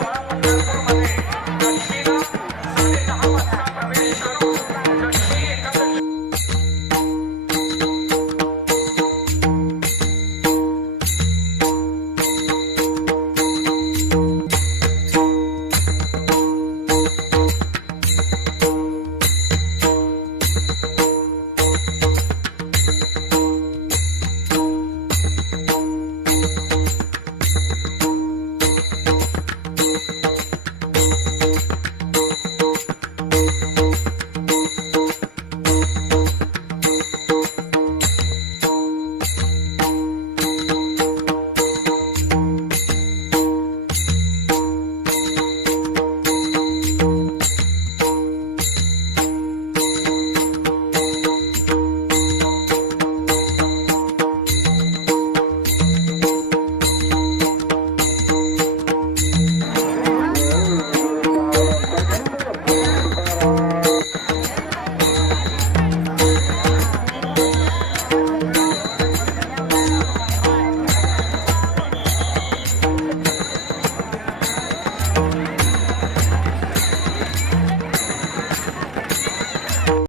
Bye.